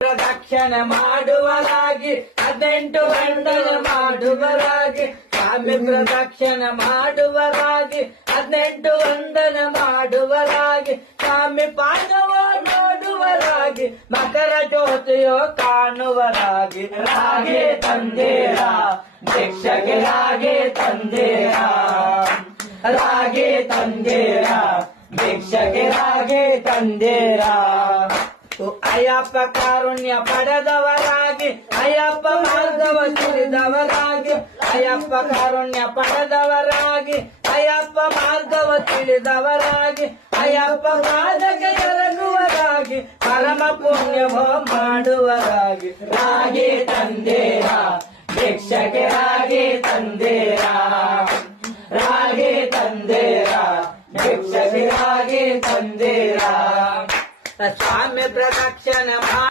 ಪ್ರದಕ್ಷಿಣೆ ಮಾಡುವರಾಗಿ 18 ಗಂಟನೆ ಮಾಡುವರಾಗಿ ಸ್ವಾಮಿ ಪ್ರದಕ್ಷಿಣೆ ಮಾಡುವರಾಗಿ 18 ವಂದನೆ ಮಾಡುವರಾಗಿ ಸ್ವಾಮಿ ಪಾದವ ನೋಡುವರಾಗಿ ಮಕರ ಜ್ಯೋತಿಯೋ ಕಾಣುವರಾಗಿ ರಾಗೆ ತಂದೇರ ಭಿಕ್ಷಕ್ಕೆ ರಾಗೆ ತಂದೇರ ರಾಗೆ ತಂದೇರ ಭಿಕ್ಷಕ್ಕೆ ರಾಗೆ ತಂದೇರ ಅಯ್ಯಪ್ಪ ಕಾರುಣ್ಯ ಪಡೆದವರಾಗಿ ಅಯ್ಯಪ್ಪ ಮಾರ್ಗವ ತಿಳಿದವರಾಗಿ ಅಯ್ಯಪ್ಪ ಕಾರುಣ್ಯ ಪಡೆದವರಾಗಿ ಅಯ್ಯಪ್ಪ ಮಾರ್ಗವ ತಿಳಿದವರಾಗಿ ಅಯ್ಯಪ್ಪ ಪಾದಕ್ಕೆ ಎರಗುವರಾಗಿ ಪರಮ ಪುಣ್ಯವ ಮಾಡುವರಾಗಿ ರಾಗಿ ತಂದೇರ ಭಿಕ್ಷಕ್ಕೆ ರಾಗಿ ತಂದೇರ ರಾಗಿ ತಂದೇರ ಭಿಕ್ಷಕ್ಕೆ ರಾಗಿ ತಂದೇರ ಸ್ವಾಮಿ ಪ್ರದಕ್ಷಿಣೆ